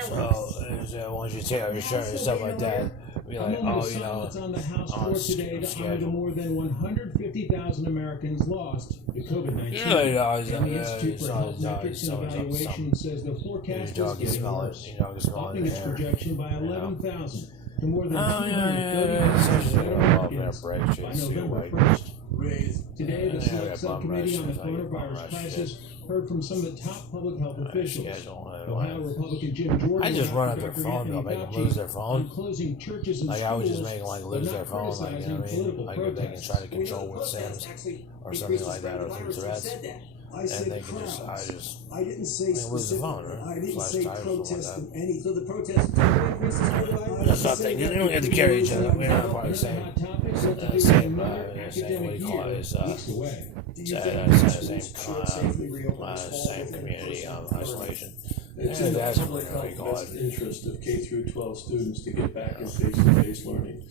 So once you take out your shirt and stuff like that, be like, oh, you know, on the House floor today to honor the more than 150,000 Americans lost to COVID-19. The Institute for Health Metrics and Evaluation says the forecast is getting worse, upping its projection by 11,000 to more than 230,000 by November 1st. Today, the Select Subcommittee on the Coronavirus Crisis heard from some of the top public health officials. Ohio Republican Jim Jordan. I just run up their phone, they'll make them lose their phone. Closing churches and like I would just make them like lose their phone, like, you know what I mean? Like if they can try to control with Sims or something like that, or through threats, and they can just, I didn't say lose the phone, right? I didn't say protest of any. So the protest that's not thing. They don't have to carry each other. We're not part of the same what do you call it? Same community isolation. It's in the best interest of K through 12 students to get back in face-to-face learning.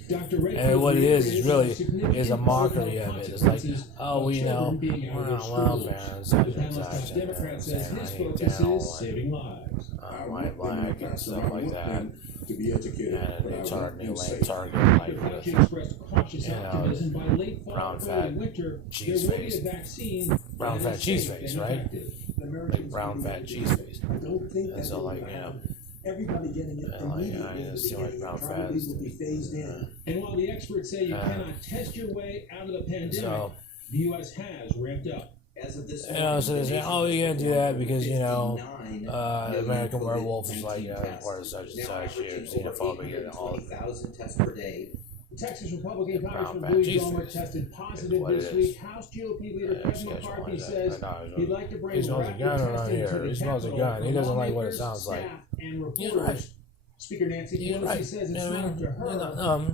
And what it is really is a mockery of it. It's like, oh, we know, we're on welfare and such and such, and saying I need dental and white black and stuff like that. To be educated, and a new target like with, you know, brown fat cheese face, right? Like brown fat cheese face. And so like, you know, everybody getting it immediately, it seems like brown fat will be phased in. And while the experts say you cannot test your way out of the pandemic, the U.S. has ramped up. As of this so they say, oh, you can't do that because, you know, American Werewolf is like, part of such and such, you're xenophobic and all. 1,000 tests per day. Texas Republican Congressman Louis Gohmert tested positive this week. House GOP leader Kevin McCarthy says he'd like to bring rapid testing to the He smells a gun. He doesn't like what it sounds like. He's right. Speaker Nancy Pelosi says it's not up to her.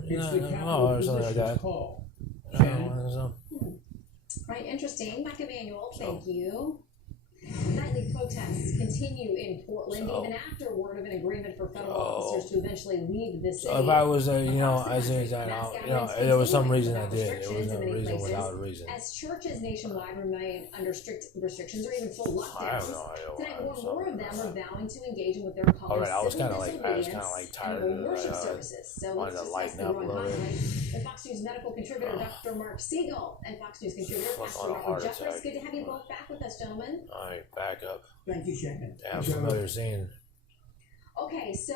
It's the Capitol position's call. Right, interesting. Mike Emanuel, thank you. Nightly protests continue in Portland, even after word of an agreement for federal officers to eventually leave the city. So if I was, you know, I say that, you know, there was some reason I did. There was no reason without a reason. As churches nationwide remain under strict restrictions or even full lockdowns, tonight more of them are vowing to engage in what they're calling civil disobedience and worship services. So let's discuss the growing conflict with Fox News medical contributor Dr. Mark Siegel and Fox News contributor Pastor Robert Jeffress. Good to have you both back with us, gentlemen. Back up. Thank you, Shannon. Damn familiar scene. Okay, so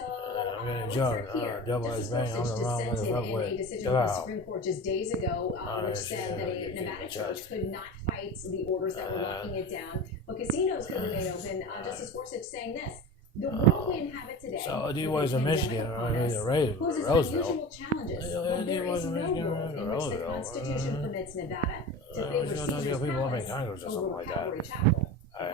I'm getting jumped. Double Justice bang on the wrong dissented motherfucker in a decision from the Supreme Court just days ago, which said that a Nevada church could not fight the orders that were locking it down, but casinos could remain open. Justice Gorsuch saying this: "The world we inhabit today, so D was in Michigan, poses unusual challenges. There is no world in which the Constitution permits Nevada to favor Caesar's Palace over Calvary Chapel."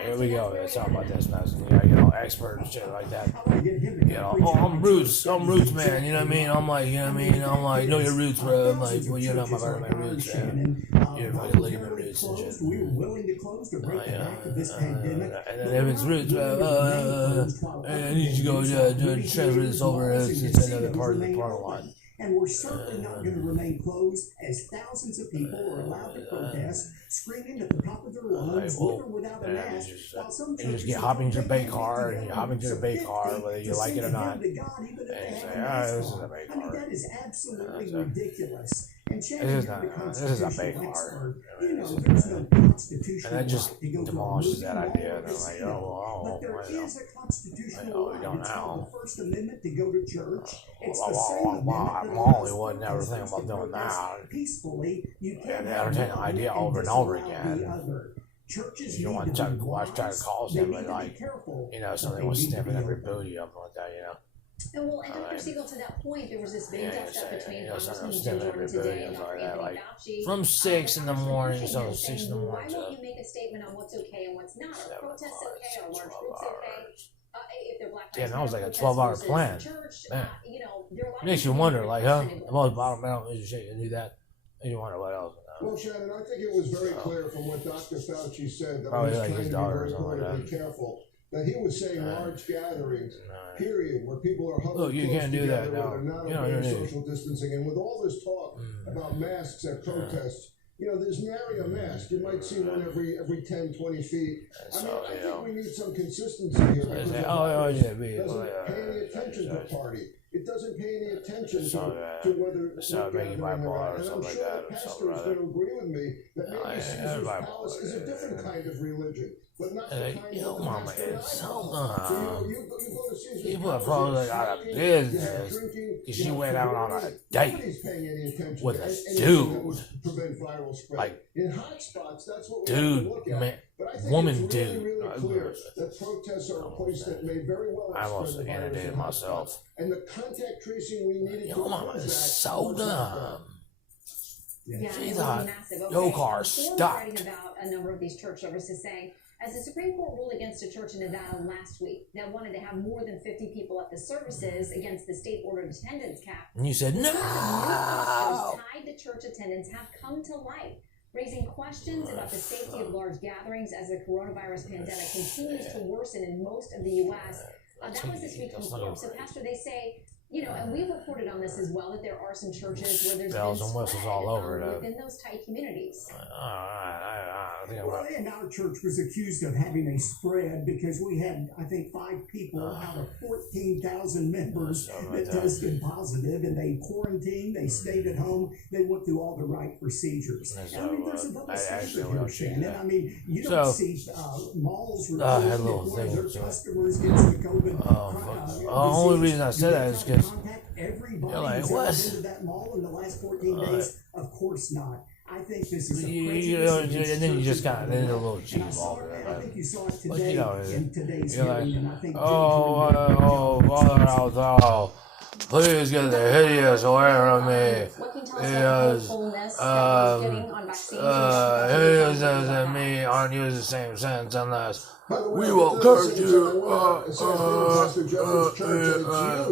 Here we go. Let's talk about this, man. You know, expert and shit like that. You know, oh, I'm roots, man. You know what I mean? I'm like, you know what I mean? I'm like, know your roots, bro. I'm like, well, you're not my roots, man. You're fucking ligament roots and shit. We were willing to close to break the back of this pandemic. And then if it's roots, I need you to go transfer this over to another part of the parking lot. And we're certainly not going to remain closed as thousands of people are allowed to protest, screaming at the top of their lungs, with or without a mask. You just get hopping into the bait car, and you hop into the bait car, whether you like it or not. And you say, this is a bait car. I mean, that is absolutely ridiculous. This is a bait car. You know, there's no constitutional and that just right to go demolishes to that idea. They're like, but there is a constitutional right. Don't It's know. called the First Amendment to go to church. It's the Well, same amendment that Molly allows would never think protesters about to doing protest that. peacefully. You Yeah, can't they have entertain the one idea and over and over disallow again. the other. Churches You don't need want to to be try to call They somebody need to be like, careful. you know, but something they was need to sniffing be every aware. booty up like that, you know. And well, and Dr. Siegel, to that point, there was this big dust-up between something Congressman was Jim sniffing Jordan every today booty and and Dr. like that, Anthony like Fauci. from 6 in the morning, Congressman so Fauci 6 in the saying, morning. why won't you make a statement on what's okay and what's not? Are protests okay? Are large groups okay? If they're Black Yeah, that was like a protests 12-hour versus plan. Church, Man. you know, there are a lot of Makes you things wonder, that like, are huh? questionable. The most bottom out is shit and do that. Makes you wonder what else. Well, Shannon, I think it was very clear from what Dr. Fauci said that Probably he was like trying his to be daughter or very something like politically careful. That he was saying large gatherings, period, where people are huddled Look, you close can't do together, that where now. they're not You know, obeying you need- social distancing. And with all this talk about masks at protests, there's nary a mask. You might see one every 10, 20 feet. I think we need some consistency here. Because it doesn't pay any attention to party. It doesn't pay any attention to whether making bipolar or and I'm something sure like the that. pastor is going to agree with me that maybe Caesar's palace is a different kind of religion, but not the kind Yo, that mama, the it's so so you go to Caesar's people are palace, probably you're out of drinking, business you're drinking, because she went out on a date nobody's paying any attention with to a anything that dude. would prevent viral spread. Like, in hot spots, that's what we have dude, to look at. man, But I think woman, it's really, dude. really clear that protests are a place that may very well I almost spread the virus inundated in hot myself. spots. And the contact tracing we needed Yo, to mama oppose is that so was not done. dumb. Yeah, She it thought was massive. Okay. your car Forbes stopped. writing about a number of these church services saying, as the Supreme Court ruled against a church in Nevada last week that wanted to have more than 50 people at the services against the state-ordered attendance cap, And you said, new no. issues tied to church attendance have come to light, raising questions about the safety of large gatherings as the coronavirus pandemic continues to worsen in most of the U.S. That was this week from Forbes. So, Pastor, they say, and we reported on this as well, that there are some churches where there's Bells been and whistles spread all over it. within those tight communities. I think I'm Well, and our church was accused of having a spread because we had, I think, 5 people out of 14,000 members that tested positive, and they quarantined, they stayed at home, they went through all the right procedures. So, I mean, there's a double I standard actually here, will check Shannon. that. I mean, you don't So, see malls I had a reporting little if one of thing their to it. customers gets the COVID. The only reason I said that is because everybody you're like, who's what? ever been to that mall in the last 14 days? Of course not. I think this is a You prejudice know, against and then you churches just got that a are little and cheap I saw ball it, there. I think you saw it But, today in today's you're like, hearing, and I think please get the hideous away from me. What can tell us Because, about hopefulness that we're getting on vaccines? hideous and me aren't using the same sentence unless By the way, we will at curse the same you. time, I wanna say Pastor Jeffrey's church, and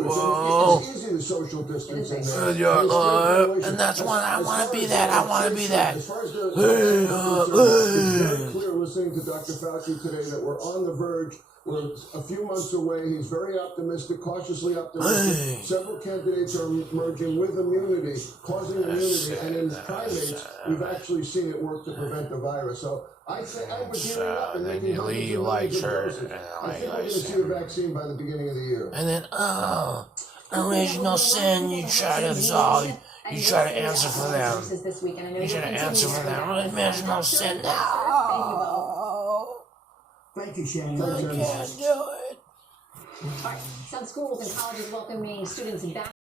it's used. It's easy to social distance in there. And you're It's alive, and that's what I want to be that. I want to be that. As far as the it's very clear listening to Dr. Fauci today that we're on the verge. We're a few months away. He's very optimistic, cautiously optimistic. Several candidates are emerging with immunity, causing immunity, and in primates, we've actually seen it work to prevent the virus. So I think I would gear up and then making you hundreds leave of like millions of shirt, doses. and I think we're going to see the vaccine by the beginning of the year. And then, original sin, you try to absolve, you try to answer for them. You try to answer for them. Original sin, no. Thank you, Shannon. I can't do it. All right, some schools and colleges welcoming students back.